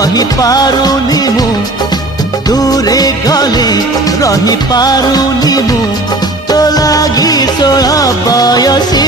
रही पारुनी मु दूरे गले रही पारुनी मु तो लागी 16 बयसी